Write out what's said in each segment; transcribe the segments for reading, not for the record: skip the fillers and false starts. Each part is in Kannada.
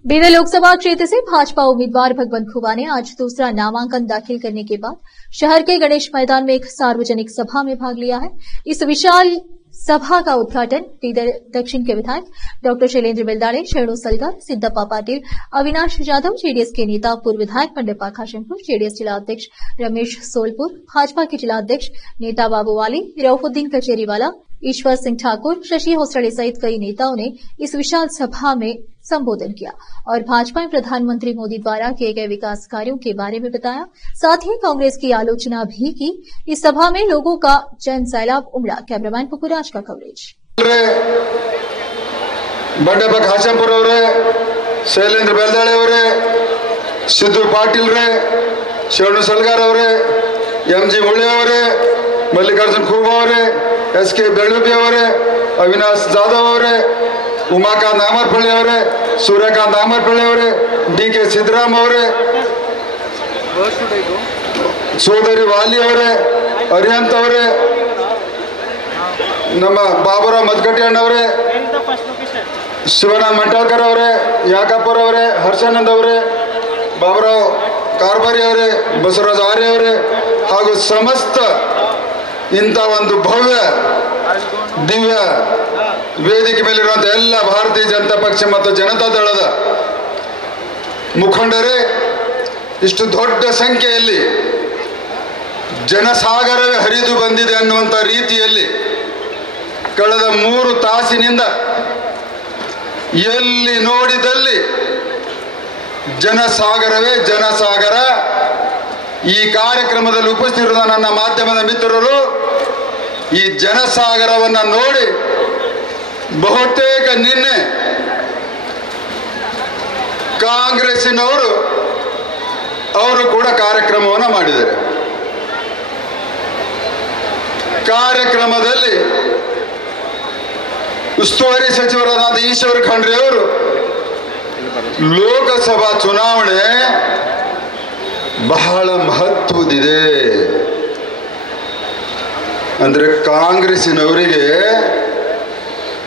बीदर लोकसभा क्षेत्र से भाजपा उम्मीदवार भगवंत खुबा ने आज दूसरा नामांकन दाखिल करने के बाद शहर के गणेश मैदान में एक सार्वजनिक सभा में भाग लिया है। इस विशाल सभा का उद्घाटन बीदर दक्षिण के विधायक डॉ शैलेंद्र बेलदाड़े, शेणु सलगर, सिद्धप्पा पाटिल, अविनाश जाधव, जेडीएस के नेता पूर्व विधायक पंडप्पा खाशमपुर, जेडीएस जिला अध्यक्ष रमेश सोलपुर, भाजपा के जिला अध्यक्ष नेता बाबूवाली, रऊफुद्दीन कचेरीवाला, ईश्वर सिंह ठाकुर, शशि होसड़े सहित कई नेताओं ने इस विशाल सभा में संबोधन किया और भाजपा में प्रधानमंत्री मोदी द्वारा किए गए विकास कार्यों के बारे में बताया। साथ ही कांग्रेस की आलोचना भी की। इस सभा में लोगों का जन सैलाब उमड़ा। कैमरामैन पुकुराज का कवरेज। ಬಂಡೆಪ್ಪ ಖಾಶಂಪುರ ಅವರೇ, ಶೈಲೇಂದ್ರ ಬೆಲ್ದಾಳೆ ಅವರೇ, ಸಿದ್ದು ಪಾಟೀಲ್ ರೇ, ಶರಣು ಸಲ್ಗಾರ್ ಅವರೇ, ಎಂಜಿ ಮುಳ್ಳಿ ಅವರೇ, ಮಲ್ಲಿಕಾರ್ಜುನ್ ಖೂಬಾ ಅವರೇ, ಎಸ್.ಕೆ. ಬೆಳ್ಳುಬಿ ಅವರೇ, ಅವಿನಾಶ್ ಜಾಧವ್ ಅವರೇ, ಉಮಾಕಾಂತ್ ಅಮರ್ಪಳ್ಳಿ ಅವರೇ, ಸೂರ್ಯಕಾಂತ್ ಅಮರ್ಪಳ್ಳಿ ಅವರೇ, ಡಿ.ಕೆ. ಸಿದ್ದರಾಮ್ ಅವರೇ, ಸೋದರಿ ವಾಲಿ ಅವರೇ, ಅರಿಹಂತ್ ಅವರೇ, ನಮ್ಮ ಬಾಬುರಾವ್ ಮದ್ಕಟ್ಟಿ ಅಣ್ಣವರೇ, ಶಿವನಾಥ್ ಮಂಟಾಳ್ಕರ್ ಅವರೇ, ಯಾಕಪ್ಪರ್ ಅವರೇ, ಹರ್ಷಾನಂದ್ ಅವರೇ, ಬಾಬುರಾವ್ ಕಾರ್ಬಾರಿ ಅವರೇ, ಬಸವರಾಜ್ ಆರ್ಯ ಅವರೇ ಹಾಗೂ ಸಮಸ್ತ ಇಂಥ ಒಂದು ಭವ್ಯ ದಿವ್ಯ ವೇದಿಕೆ ಮೇಲಿರುವಂಥ ಎಲ್ಲ ಭಾರತೀಯ ಜನತಾ ಪಕ್ಷ ಮತ್ತು ಜನತಾ ದಳದ ಮುಖಂಡರೇ, ಇಷ್ಟು ದೊಡ್ಡ ಸಂಖ್ಯೆಯಲ್ಲಿ ಜನಸಾಗರವೇ ಹರಿದು ಬಂದಿದೆ ಅನ್ನುವಂಥ ರೀತಿಯಲ್ಲಿ ಕಳೆದ 3 ತಾಸಿನಿಂದ ಎಲ್ಲಿ ನೋಡಿದಲ್ಲಿ ಜನಸಾಗರವೇ ಜನಸಾಗರ. ಈ ಕಾರ್ಯಕ್ರಮದಲ್ಲಿ ಉಪಸ್ಥಿತರಿರುವ ನನ್ನ ಮಾಧ್ಯಮದ ಮಿತ್ರರು ಈ ಜನಸಾಗರವನ್ನು ನೋಡಿ ಬಹುತೇಕ ನಿನ್ನೆ ಕಾಂಗ್ರೆಸ್ಸಿನವರು ಅವರು ಕೂಡ ಕಾರ್ಯಕ್ರಮವನ್ನು ಮಾಡಿದ್ದಾರೆ. ಕಾರ್ಯಕ್ರಮದಲ್ಲಿ ಉಸ್ತುವಾರಿ ಸಚಿವರಾದ ಈಶ್ವರ ಖಂಡ್ರೆ ಅವರು ಲೋಕಸಭಾ ಚುನಾವಣೆ ಬಹಳ ಮಹತ್ವದಿದೆ ಅಂದ್ರೆ ಕಾಂಗ್ರೆಸ್ಸಿನವರಿಗೆ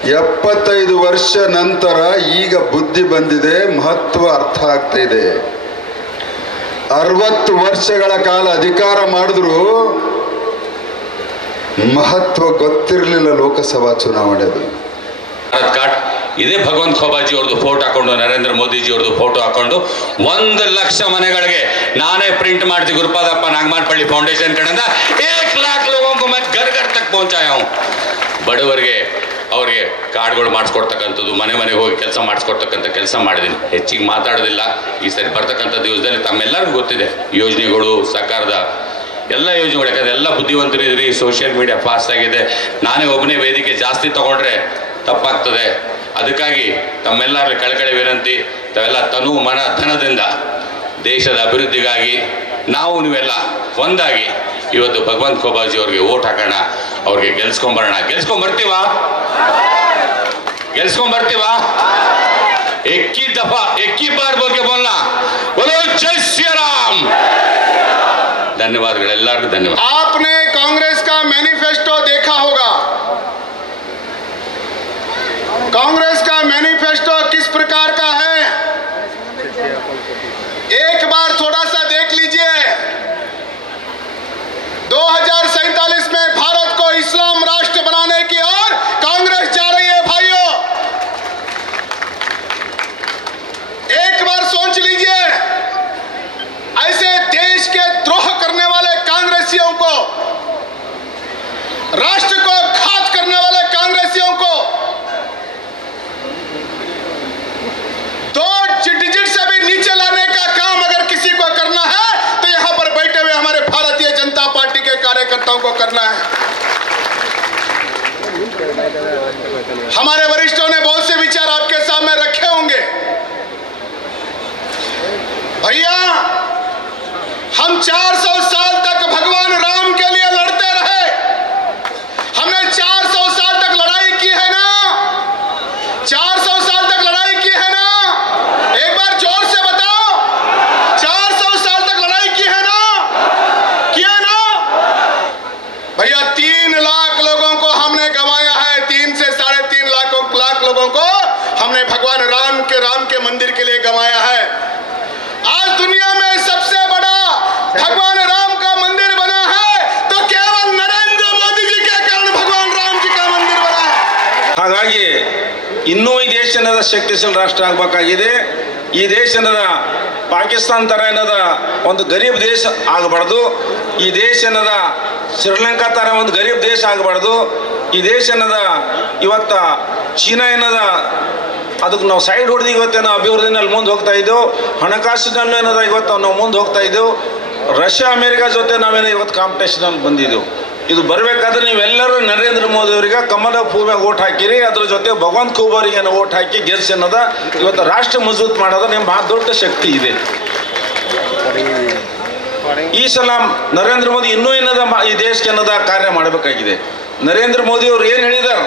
75 ವರ್ಷ ನಂತರ ಈಗ ಬುದ್ಧಿ ಬಂದಿದೆ, ಮಹತ್ವ ಅರ್ಥ ಆಗ್ತಾ ಇದೆ. 60 ವರ್ಷಗಳ ಕಾಲ ಅಧಿಕಾರ ಮಾಡಿದ್ರು ಮಹತ್ವ ಗೊತ್ತಿರಲಿಲ್ಲ ಲೋಕಸಭಾ ಚುನಾವಣೆದು. ಇದೇ ಭಗವಂತ ಖೋಬಾಜಿ ಅವ್ರದ್ದು ಫೋಟೋ ಹಾಕೊಂಡು, ನರೇಂದ್ರ ಮೋದಿಜಿ ಅವ್ರದ್ದು ಫೋಟೋ ಹಾಕೊಂಡು 1 ಲಕ್ಷ ಮನೆಗಳಿಗೆ ನಾನೇ ಪ್ರಿಂಟ್ ಮಾಡ್ತೀವಿ ಗುರುಪಾದಪ್ಪ ನಾಗಮಾನಪಳ್ಳಿ ಫೌಂಡೇಶನ್ ಕಡೆಯಿಂದ 1 लाख लोगों को मैं घर घर तक पहुंचाया हूं. ಬಡವರಿಗೆ ಅವ್ರಿಗೆ ಕಾರ್ಡ್ಗಳು ಮಾಡಿಸ್ಕೊಡ್ತಕ್ಕಂಥದ್ದು, ಮನೆ ಮನೆಗೆ ಹೋಗಿ ಕೆಲಸ ಮಾಡಿಸ್ಕೊಡ್ತಕ್ಕಂಥ ಕೆಲಸ ಮಾಡಿದ್ದೀನಿ. ಹೆಚ್ಚಿಗೆ ಮಾತಾಡೋದಿಲ್ಲ. ಈ ಸರಿ ಬರ್ತಕ್ಕಂಥ ದಿವಸದಲ್ಲಿ ತಮ್ಮೆಲ್ಲರಿಗೂ ಗೊತ್ತಿದೆ ಯೋಜನೆಗಳು, ಸರ್ಕಾರದ ಎಲ್ಲ ಯೋಜನೆಗಳು. ಯಾಕಂದರೆ ಎಲ್ಲ ಬುದ್ಧಿವಂತರಿದ್ರಿ, ಸೋಷಿಯಲ್ ಮೀಡಿಯಾ ಫಾಸ್ಟ್ ಆಗಿದೆ. ನಾನೇ ಒಬ್ಬನೇ ವೇದಿಕೆ ಜಾಸ್ತಿ ತಗೊಂಡ್ರೆ ತಪ್ಪಾಗ್ತದೆ. ಅದಕ್ಕಾಗಿ ತಮ್ಮೆಲ್ಲರ ಕಳಕಳಿ ವಿನಂತಿ, ತಾವೆಲ್ಲ ತನು ಮನ ಧನದಿಂದ ದೇಶದ ಅಭಿವೃದ್ಧಿಗಾಗಿ ನಾವು ನೀವೆಲ್ಲ ಒಂದಾಗಿ ಇವತ್ತು ಭಗವಂತ ಖೋಬಾಜಿ ಅವ್ರಿಗೆ ಓಟ್ ಹಾಕೋಣ, ಅವ್ರಿಗೆ ಗೆಲ್ಸ್ಕೊಂಬರೋಣ. ಗೆಲ್ಸ್ಕೊಂಬರ್ತೀವಾ? ಎಕ್ಕಿ ದಫಾ ಎಕ್ಕಿ ಬಾರ್ ಬೋಲ್ಕೆ ಬೋಲ್ನಾ, बोलो जय श्री राम. धन्यवाद, ಎಲ್ಲರಿಗೂ ಧನ್ಯವಾದ. आपने कांग्रेस का मैनिफेस्टो देखा होगा. कांग्रेस का मैनिफेस्टो किस प्रकार का है, एक बार थोड़ा सा देख लीजिए. 2047 में भारत को इस्लाम राष्ट्र बनाने की ओर कांग्रेस जा रही है भाइयों. एक बार सोच लीजिए, ऐसे देश के द्रोह करने वाले कांग्रेसियों को, राष्ट्र को घात करने वाले कांग्रेसियों को 2 डिजिट से भी नीचे लाने का काम अगर किसी को करना है तो यहां पर बैठे हुए हमारे भारतीय जनता पार्टी के कार्यकर्ताओं को करना है. हमारे वरिष्ठों ने बहुत से विचार आपके सामने रखे होंगे. भैया, हम 400 साल तक भगवान राम के लिए लड़ते रहे. हमने 400 साल तक लड़ाई की है ना, 400 साल तक लड़ाई की है ना. एक बार जोर से बताओ, 400 साल तक लड़ाई की है ना, किया ना भैया. 3 लाख लोगों को हमने गंवाया है. 3 से 3.5 लाख लोगों को हमने भगवान राम के मंदिर के लिए ಇನ್ನೂ ಈ ದೇಶ ಏನದ ಶಕ್ತಿಶಾಲಿ ರಾಷ್ಟ್ರ ಆಗಬೇಕಾಗಿದೆ. ಈ ದೇಶ ಏನದ ಪಾಕಿಸ್ತಾನ ಥರ ಏನದ ಒಂದು ಗರೀಬ್ ದೇಶ ಆಗಬಾರ್ದು. ಈ ದೇಶ ಏನದ ಶ್ರೀಲಂಕಾ ಥರ ಒಂದು ಗರೀಬ್ ದೇಶ ಆಗಬಾರ್ದು. ಈ ದೇಶ ಏನದ ಇವತ್ತ ಚೀನಾ ಏನದ ಅದಕ್ಕೆ ನಾವು ಸೈಡ್ ಹೊಡೆದು ಇವತ್ತೇನೋ ಅಭಿವೃದ್ಧಿನಲ್ಲಿ ಮುಂದೆ ಹೋಗ್ತಾ ಇದ್ದೆವು. ಹಣಕಾಸಿನಲ್ಲೂ ಏನದ ಇವತ್ತು ನಾವು ಮುಂದೆ ಹೋಗ್ತಾ ಇದ್ದೆವು. ರಷ್ಯಾ ಅಮೇರಿಕಾ ಜೊತೆ ನಾವೇನೋ ಇವತ್ತು ಕಾಂಪಿಟೇಷನಲ್ಲಿ ಬಂದಿದ್ದೆವು. ಇದು ಬರಬೇಕಾದ್ರೆ ನೀವೆಲ್ಲರೂ ನರೇಂದ್ರ ಮೋದಿ ಅವರಿಗೆ ಕಮಲ ಹೂವಿಗೆ ಓಟ್ ಹಾಕಿರಿ. ಅದ್ರ ಜೊತೆ ಭಗವಂತ ಖೂಬ್ ಅವರಿಗೆ ಓಟ್ ಹಾಕಿ ಗೆಲ್ಸಿ ಅನ್ನೋದ ಇವತ್ತು ರಾಷ್ಟ್ರ ಮಜಬೂತ್ ಮಾಡೋದು ನಿಮ್ಮ ಭಾಳ ದೊಡ್ಡ ಶಕ್ತಿ ಇದೆ. ಈ ಸಲ ನರೇಂದ್ರ ಮೋದಿ ಇನ್ನೂ ಏನದ ಈ ದೇಶಕ್ಕೆ ಏನದ ಕಾರ್ಯ ಮಾಡಬೇಕಾಗಿದೆ. ನರೇಂದ್ರ ಮೋದಿ ಅವರು ಏನು ಹೇಳಿದಾರೆ,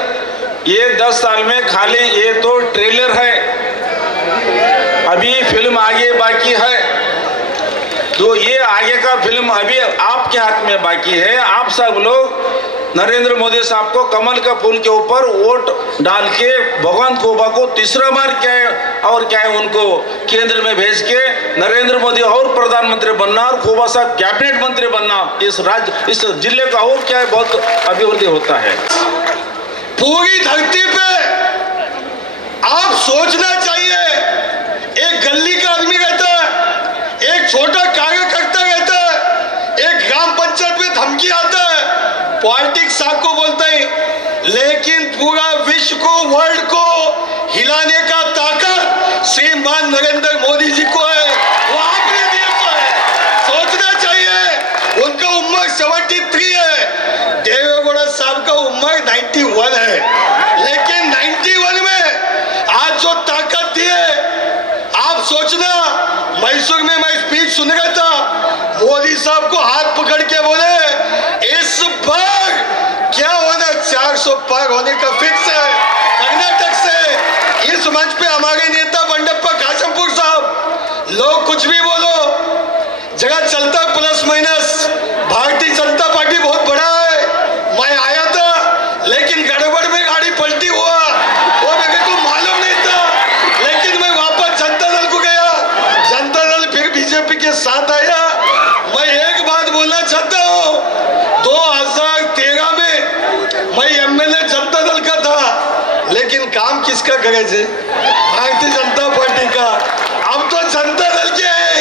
ये 10 साल में खाली ये तो ट्रेलर है, अभी फिल्म आगे बाकी है. तो ये आगे का फिल्म अभी आपके हाथ में बाकी है. आप सब लोग नरेंद्र मोदी साहब को कमल का फूल के ऊपर वोट डाल के भगवान खोबा को तीसरा बार क्या है और क्या है उनको केंद्र में भेज के नरेंद्र मोदी और प्रधानमंत्री बनना और खोबा साहब कैबिनेट मंत्री बनना. इस राज्य इस जिले का और क्या है बहुत अभिवृद्धि होता है. पूरी धरती पे आप सोचना चाहिए. एक गली का आदमी रहता है, एक छोटा कार्यकर्ता रहता है, एक ग्राम पंचायत में धमकी आता है, पॉलिटिक्स आपको बोलता है, लेकिन पूरा विश्व को वर्ल्ड को हिलाने का ताकत श्रीमान नरेंद्र मोदी जी को है. वो आपने दिया है. सोचना चाहिए. उनका उम्र 73 है, देवेगौड़ा साहब का उम्र 91 है, लेकिन 91 में आज जो ताकत दी है आप सोचना. मैसूर में मैं स्पीच सुन रहा था, मोदी साहब को हाथ पकड़ के बोले इस बार क्या होना 400 पार होने का फिक्स है. कर्नाटक से इस मंच पे हमारे नेता बंडप्पा काशमपुर साहब, लोग कुछ भी बोलो, जगह चलता plus minus. Bharatiya Janata party बहुत बड़ा है. मैं आया था लेकिन गड़बड़ में गाड़ी पलटी हुआ, वो मेरे को मालूम नहीं था, लेकिन मैं वापस जनता दल को गया. जनता दल फिर बीजेपी के साथ आया. मैं एक बात बोलना चाहता हूँ, 2013 में मैं एमएलए जनता दल का था, लेकिन काम किसका करे थे? भारतीय जनता पार्टी का. अब तो जनता दल के हैं.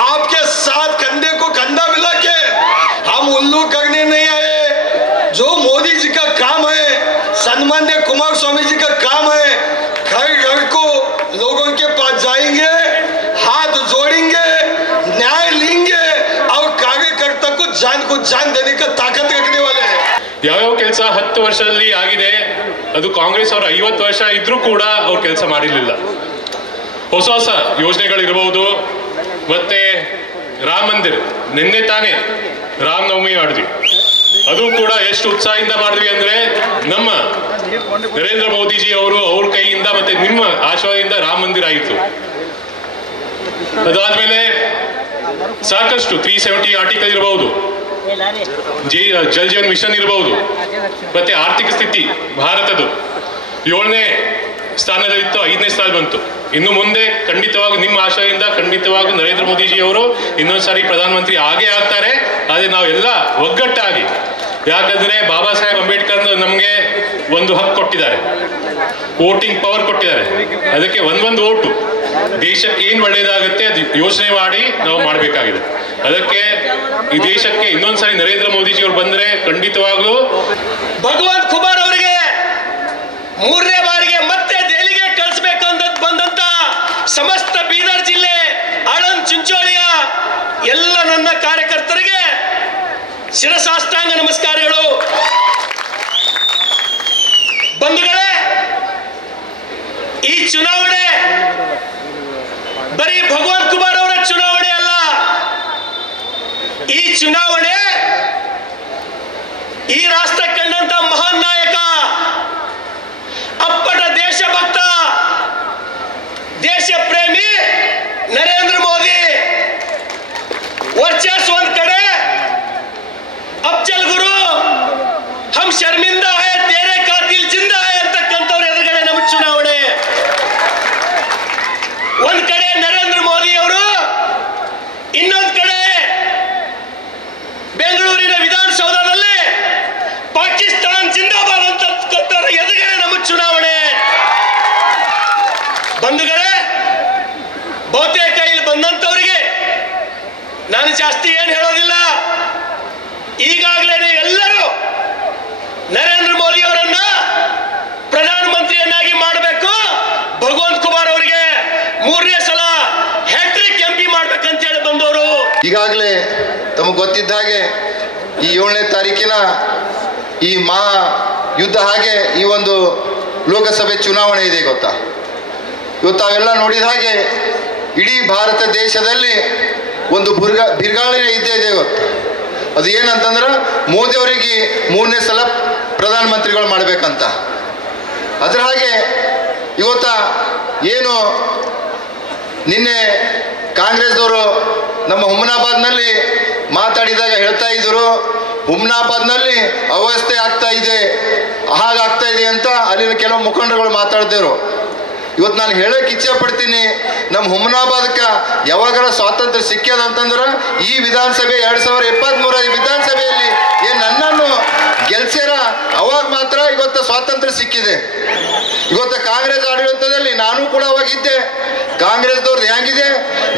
आपके साथ कंधे को कंधा मिला के हम उल्लू करने नहीं आए. जो मोदी जी का काम है, सन्मान्य कुमार स्वामी जी का काम है, घर घर को लोगों के पास जाएंगे, हाथ जोड़ेंगे, न्याय लेंगे और कार्यकर्ता को जान देने का ताकत रखने वाले हैं. ಯಾವ್ಯಾವ ಕೆಲಸ 10 ವರ್ಷದಲ್ಲಿ ಆಗಿದೆ, ಅದು ಕಾಂಗ್ರೆಸ್ ಅವರು 50 ವರ್ಷ ಇದ್ರೂ ಕೂಡ ಅವ್ರು ಕೆಲಸ ಮಾಡಿರಲಿಲ್ಲ. ಹೊಸ ಹೊಸ ಯೋಜನೆಗಳಿರಬಹುದು. ಮತ್ತೆ ರಾಮ ಮಂದಿರ, ನಿನ್ನೆ ತಾನೇ ರಾಮನವಮಿ ಮಾಡಿದ್ವಿ, ಅದು ಕೂಡ ಎಷ್ಟು ಉತ್ಸಾಹದಿಂದ ಮಾಡಿದ್ವಿ ಅಂದ್ರೆ ನಮ್ಮ ನರೇಂದ್ರ ಮೋದಿಜಿ ಅವರು ಅವ್ರ ಕೈಯಿಂದ ಮತ್ತೆ ನಿಮ್ಮ ಆಶೀರ್ವಾದದಿಂದ ರಾಮ ಮಂದಿರ ಆಯಿತು. ಅದಾದ್ಮೇಲೆ ಸಾಕಷ್ಟು 370 ಆರ್ಟಿಕಲ್ ಇರಬಹುದು, ಜಲ್ ಜೀವನ್ ಮಿಷನ್ ಇರಬಹುದು. ಮತ್ತೆ ಆರ್ಥಿಕ ಸ್ಥಿತಿ ಭಾರತದ್ದು 7ನೇ ಸ್ಥಾನದಲ್ಲಿತ್ತು, 5ನೇ ಸ್ಥಾನ ಬಂತು. ಇನ್ನು ಮುಂದೆ ಖಂಡಿತವಾಗಿ ನಿಮ್ಮ ಆಶಯದಿಂದ ಖಂಡಿತವಾಗಿ ನರೇಂದ್ರ ಮೋದಿಜಿ ಅವರು ಇನ್ನೊಂದ್ಸಾರಿ ಪ್ರಧಾನಮಂತ್ರಿ ಆಗೇ ಆಗ್ತಾರೆ. ಆದ್ರೆ ನಾವೆಲ್ಲ ಒಗ್ಗಟ್ಟಾಗಿ, ಯಾಕಂದ್ರೆ ಬಾಬಾ ಸಾಹೇಬ್ ಅಂಬೇಡ್ಕರ್ ನಮ್ಗೆ ಒಂದು ಹಕ್ಕು ಕೊಟ್ಟಿದ್ದಾರೆ, ವೋಟಿಂಗ್ ಪವರ್ ಕೊಟ್ಟಿದ್ದಾರೆ. ಅದಕ್ಕೆ ಒಂದೊಂದು ಓಟು ದೇಶಕ್ಕೆ ಏನ್ ಒಳ್ಳೇದಾಗುತ್ತೆ ಅದು ಯೋಚನೆ ಮಾಡಿ ನಾವು ಮಾಡಬೇಕಾಗಿದೆ. ಅದಕ್ಕೆ ಈ ದೇಶಕ್ಕೆ ಇನ್ನೊಂದ್ಸರಿ ನರೇಂದ್ರ ಮೋದಿಜಿ ಅವರು ಬಂದ್ರೆ ಖಂಡಿತವಾಗ್ಲೂ ಭಗವಂತ ಕುಮಾರ್ ಅವರಿಗೆ 3ನೇ ಬಾರಿಗೆ ಮತ್ತೆ ದೆಹಲಿಗೆ ಕಳಿಸಬೇಕು ಅಂತ ಬಂದಂತ ಸಮಸ್ತ ಬೀದರ್ ಜಿಲ್ಲೆ ಆಳಂದ್ ಚಿಂಚೋಳಿಯ ಎಲ್ಲ ನನ್ನ ಕಾರ್ಯಕರ್ತರಿಗೆ ಶಿರಸಾಷ್ಟಾಂಗ ನಮಸ್ಕಾರಗಳು. ಬಂಧುಗಳೇ, ಈ ಚುನಾವಣೆ ಬರೀ ಭಗವಂತ ಕುಮಾರ್ ಅವರ ಚುನಾವಣೆ ಅಲ್ಲ. ಈ ಚುನಾವಣೆ ಈ ರಾಷ್ಟ್ರ ಕಂಡಂತ ಮಹಾನ್ ನಾಯಕ, ಅಪ್ಪಟ ದೇಶಭಕ್ತ, ದೇಶ ಪ್ರೇಮಿ ನರೇಂದ್ರ ಮೋದಿ ವರ್ಚಸ್ಸು ಒಂದ್ ಕಡೆ, ಅಫ್ಜಲ್ ಗುರು ಹಮ್ ಶರ್ಮಿಂದಾ ಹೈ ತೇರೆ ಕಾತಿಲ್ ಜಿಂದಾ ಹೈ ಅಂತಕ್ಕಂಥವ್ರ ಎದುರುಗಡೆ ನಮ್ಮ ಚುನಾವಣೆ. ಒಂದ್ ಕಡೆ ನರೇಂದ್ರ ಮೋದಿ ಅವರು, ಇನ್ನೊಂದ್ ಕಡೆ ಬೆಂಗಳೂರಿನ ವಿಧಾನಸೌಧದಲ್ಲಿ ಪಾಕಿಸ್ತಾನ್ ಜಿಂದಾಬಾದ್ ನಾನು ಜಾಸ್ತಿ ಏನು ಹೇಳೋದಿಲ್ಲ. ಈಗಾಗಲೇ ಎಲ್ಲರೂ ನರೇಂದ್ರ ಮೋದಿ ಅವರನ್ನ ಪ್ರಧಾನಮಂತ್ರಿಯನ್ನಾಗಿ ಮಾಡಬೇಕು, ಭಗವಂತ್ ಕುಮಾರ್ ಅವರಿಗೆ 3ನೇ ಸಲ ಹ್ಯಾಟ್ರಿಕ್ MP ಮಾಡ್ಬೇಕಂತ ಹೇಳಿ ಬಂದವರು. ಈಗಾಗಲೇ ತಮಗೆ ಗೊತ್ತಿದ್ದ ಹಾಗೆ ಈ 7ನೇ ತಾರೀಕಿನ ಈ ಮಹಾ ಯುದ್ಧ ಹಾಗೆ ಈ ಒಂದು ಲೋಕಸಭೆ ಚುನಾವಣೆ ಇದೆ ಗೊತ್ತಾ. ಇವತ್ತು ತಾವೆಲ್ಲ ನೋಡಿದ ಹಾಗೆ ಇಡೀ ಭಾರತ ದೇಶದಲ್ಲಿ ಒಂದು ಬಿರುಗಾಳಿ ಇದ್ದೇ ಇದೆ ಗೊತ್ತಾ. ಅದು ಏನಂತಂದ್ರೆ ಮೋದಿ ಅವರಿಗೆ 3ನೇ ಸಲ ಪ್ರಧಾನಮಂತ್ರಿಗಳು ಮಾಡಬೇಕಂತ. ಅದರ ಹಾಗೆ ಇವತ್ತ ಏನು ನಿನ್ನೆ ಕಾಂಗ್ರೆಸ್ದವರು ನಮ್ಮ ಹುಮ್ನಾಬಾದ್ನಲ್ಲಿ ಮಾತಾಡಿದಾಗ ಹೇಳ್ತಾ ಇದ್ರು, ಹುಮ್ನಾಬಾದ್ನಲ್ಲಿ ಅವ್ಯವಸ್ಥೆ ಆಗ್ತಾ ಇದೆ, ಹಾಗಾಗ್ತಾ ಇದೆ ಅಂತ ಅಲ್ಲಿನ ಕೆಲವು ಮುಖಂಡರುಗಳು ಮಾತಾಡ್ತಿದ್ರು. ಇವತ್ತು ನಾನು ಹೇಳಕ್ಕೆ ಇಚ್ಛೆ ಪಡ್ತೀನಿ, ನಮ್ಮ ಹುಮ್ನಾಬಾದಕ್ಕೆ ಯಾವಾಗಾರ ಸ್ವಾತಂತ್ರ್ಯ ಸಿಕ್ಕ್ಯದ ಅಂತಂದ್ರೆ ಈ ವಿಧಾನಸಭೆ 2023 ಈ ವಿಧಾನಸಭೆಯಲ್ಲಿ ಏನು ನನ್ನನ್ನು ಗೆಲ್ಸ್ಯಾರ ಅವಾಗ ಮಾತ್ರ ಇವತ್ತು ಸ್ವಾತಂತ್ರ್ಯ ಸಿಕ್ಕಿದೆ. ಇವತ್ತು ಕಾಂಗ್ರೆಸ್ ಆಡಳಿತದಲ್ಲಿ ನಾನು ಕೂಡ ಅವಾಗಿದ್ದೆ. ಕಾಂಗ್ರೆಸ್ದವ್ರದ್ದು ಹೆಂಗಿದೆ,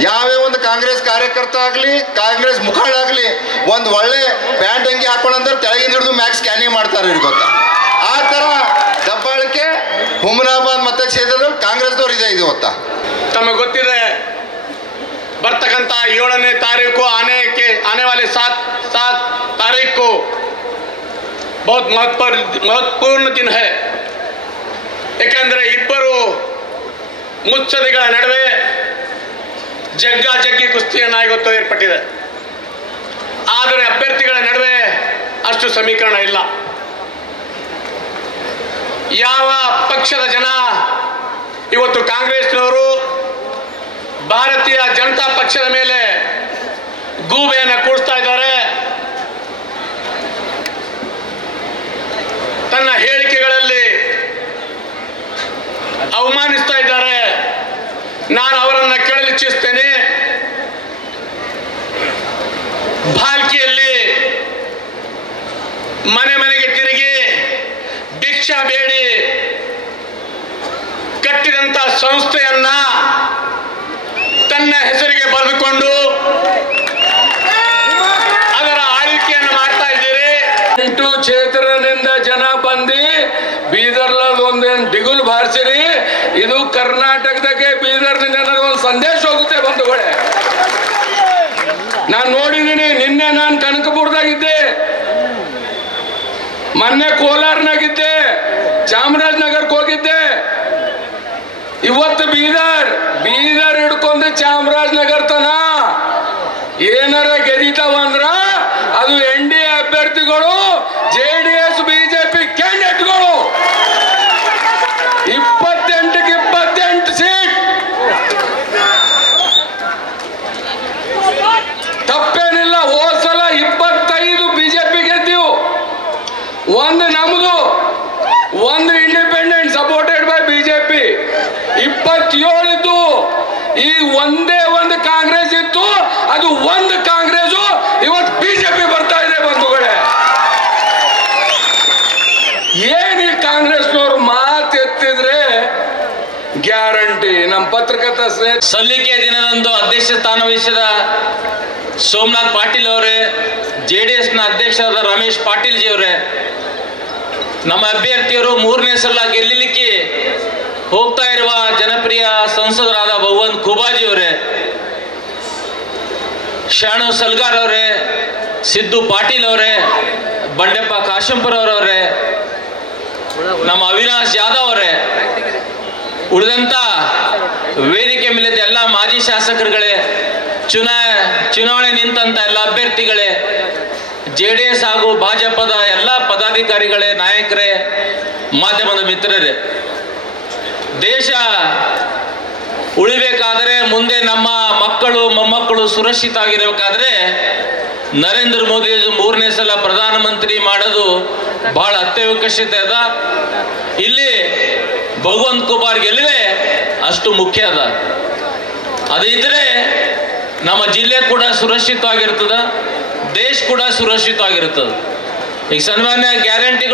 ಯಾವ್ಯಾವ ಒಂದು ಕಾಂಗ್ರೆಸ್ ಕಾರ್ಯಕರ್ತ ಆಗಲಿ ಕಾಂಗ್ರೆಸ್ ಮುಖಂಡ ಆಗಲಿ ಒಂದು ಒಳ್ಳೆ ಪ್ಯಾಂಟ್ ಅಂಗಿ ಹಾಕೊಂಡ್ರೆ ತೆಳಗಿಂದ ಹಿಡಿದು ಮ್ಯಾಕ್ ಸ್ಕ್ಯಾನಿಂಗ್ ಮಾಡ್ತಾರೆ ಇವ್ರಿಗೆ ಗೊತ್ತಾ. ಆ ಥರ ದಬ್ಬಾಳಿಕೆ ಹುಮ್ನಾಬಾದ್ ಮತಕ್ಷೇತ್ರದಲ್ಲಿ ಕಾಂಗ್ರೆಸ್ದವ್ರು ಇದೆ ಇದು ಗೊತ್ತಾ. ತಮಗೆ ಗೊತ್ತಿದೆ, ಬರ್ತಕ್ಕಂಥ 7ನೇ ತಾರೀಕು ಆನೆ ವಾಲೆ 7 तारीख को बहुत महत्वपूर्ण दिन है. ಯಾಕಂದ್ರೆ ಇಬ್ಬರು ಮುಚ್ಚದಿಗಳ ನಡುವೆ ಜಗ್ಗಿ ಕುಸ್ತಿಯನ್ನ ಇವತ್ತು ಏರ್ಪಟ್ಟಿದೆ. ಆದರೆ ಅಭ್ಯರ್ಥಿಗಳ ನಡುವೆ ಅಷ್ಟು ಸಮೀಕರಣ ಇಲ್ಲ. ಯಾವ ಪಕ್ಷದ ಜನ ಇವತ್ತು ಕಾಂಗ್ರೆಸ್ನವರು ಭಾರತೀಯ ಜನತಾ ಪಕ್ಷದ ಮೇಲೆ ಗೂಬೆಯನ್ನು ಕೂಡಿಸ್ತಾ ಇದ್ದಾರೆ, ತನ್ನ ಹೇಳಿಕೆಗಳಲ್ಲಿ ಅವಮಾನಿಸ್ತಾ ಇದ್ದಾರೆ, ನಾನು ಅವರನ್ನು ಕೇಳಲಿಚ್ಛಿಸ್ತೇನೆ. ಭಾಲ್ಕಿಯಲ್ಲಿ ಮನೆ ಮನೆಗೆ ತಿರುಗಿ ಭಿಕ್ಷಾ ಬೇಡಿ ಕಟ್ಟಿದಂತ ಸಂಸ್ಥೆಯನ್ನ ತನ್ನ ಹೆಸರಿಗೆ ಬರೆದುಕೊಂಡು ಅದರ ಆಳ್ವಿಕೆಯನ್ನು ಮಾಡ್ತಾ ಇದ್ದೀರಿ. 8 ಕ್ಷೇತ್ರದಿಂದ ಜನ ಬಂದು ಬೀದರ್ಲಲ್ಲಿ ಒಂದೇನು ದಿಗುಲ್ ಬಾರಿಸಿರಿ. ಇದು ಕರ್ನಾಟಕದಾಗೆ ಬೀದರ್ನಿಂದ ನನಗೊಂದು ಸಂದೇಶ ಹೋಗುತ್ತೆ ಬಂಧುಗಳೇ. ನಾನು ನೋಡಿದ್ದೀನಿ, ನಿನ್ನೆ ನಾನು ಕನಕಪುರದಾಗಿದ್ದೆ, ಮೊನ್ನೆ ಕೋಲಾರ್ನಾಗಿದ್ದೆ, ಚಾಮರಾಜನಗರಕ್ಕೆ ಹೋಗಿದ್ದೆ, ಇವತ್ತು ಬೀದರ್ ಹಿಡ್ಕೊಂಡು ಚಾಮರಾಜನಗರ ತನ ಏನಾರ ಗೆದಿತಾವಂದ್ರ ಅದು NDA ಅಭ್ಯರ್ಥಿಗಳು, JDS BJP ಕ್ಯಾಂಡಿಡೇಟ್ಗಳು. 28ಕ್ಕೆ 28 ಸೀಟ್. ತಪ್ಪೇನಿಲ್ಲ. ಹೋದ ಸಲ 25 BJP ಗೆದ್ದೀವು, 1 ನಮ್ದು, 1 ಇಂಡಿಪೆಂಡೆಂಟ್ ಸಪೋರ್ಟೆಡ್ ಬೈ BJP. 27 ಇದ್ದು. ಈ ಒಂದೇ ಒಂದು ಕಾಂಗ್ರೆಸ್ ಇತ್ತು, ಅದು ಒಂದು ಕಾಂಗ್ರೆಸ್ ಇವತ್ತು BJP ಬರ್ತಾ ಇದೆ ಬಂಧುಗಳೇ. ಏನ್ ಈ ಕಾಂಗ್ರೆಸ್ನವ್ರು ಮಾತು ಎತ್ತಿದ್ರೆ ಗ್ಯಾರಂಟಿ. ನಮ್ಮ ಪತ್ರಕರ್ತ ಸಲ್ಲಿಕೆ ದಿನದಂದು ಅಧ್ಯಕ್ಷ ಸ್ಥಾನ ವಹಿಸಿದ ಸೋಮನಾಥ್ ಪಾಟೀಲ್ ಅವರೇ, JDSನ ಅಧ್ಯಕ್ಷರಾದ ರಮೇಶ್ ಪಾಟೀಲ್ ಜಿ ಅವರೇ, ನಮ್ಮ ಅಭ್ಯರ್ಥಿಯರು 3ನೇ ಸಲ ಗೆಲ್ಲಲಿಕ್ಕೆ ಹೋಗ್ತಾ ಇರುವ ಜನಪ್ರಿಯ ಸಂಸದರಾದ ಭಗವಂತ್ ಖೂಬಾಜಿ ಅವರೇ, ಶಾಣು ಸಲ್ಗಾರ್ ಅವರೇ, ಸಿದ್ದು ಪಾಟೀಲ್ ಅವರೇ, ಬಂಡೆಪ್ಪ ಕಾಶಂಪುರ ಅವರವರೇ, ನಮ್ಮ ಅವಿನಾಶ್ ಯಾದವ್ ಅವರೇ, ಉಳಿದಂತ ವೇದಿಕೆ ಮೇಲಿದ್ದ ಎಲ್ಲ ಮಾಜಿ ಶಾಸಕರುಗಳೇ, ಚುನಾವಣೆ ನಿಂತಂತ ಎಲ್ಲ ಅಭ್ಯರ್ಥಿಗಳೇ, JDS ಹಾಗೂ ಭಾಜಪದ ಎಲ್ಲ ಪದಾಧಿಕಾರಿಗಳೇ, ನಾಯಕರೇ, ಮಾಧ್ಯಮದ ಮಿತ್ರರೇ, ದೇಶ ಉಳಿಬೇಕಾದರೆ, ಮುಂದೆ ನಮ್ಮ ಮಕ್ಕಳು ಮೊಮ್ಮಕ್ಕಳು ಸುರಕ್ಷಿತ ಆಗಿರಬೇಕಾದ್ರೆ ನರೇಂದ್ರ ಮೋದಿ 3ನೇ ಸಲ ಪ್ರಧಾನಮಂತ್ರಿ ಮಾಡೋದು ಬಹಳ ಅತ್ಯವಶ್ಯಕತೆ ಅದ. ಇಲ್ಲಿ ಭಗವಂತ್ ಕುಮಾರ್ ಗೆಲುವೆ ಅಷ್ಟು ಮುಖ್ಯ ಅದ. ಅದಿದ್ರೆ ನಮ್ಮ ಜಿಲ್ಲೆ ಕೂಡ ಸುರಕ್ಷಿತವಾಗಿರ್ತದ, ದೇಶ ಕೂಡ ಸುರಕ್ಷಿತವಾಗಿರ್ತದೆ. ಈಗ ಸನ್ಮಾನ್ಯ ಗ್ಯಾರಂಟಿ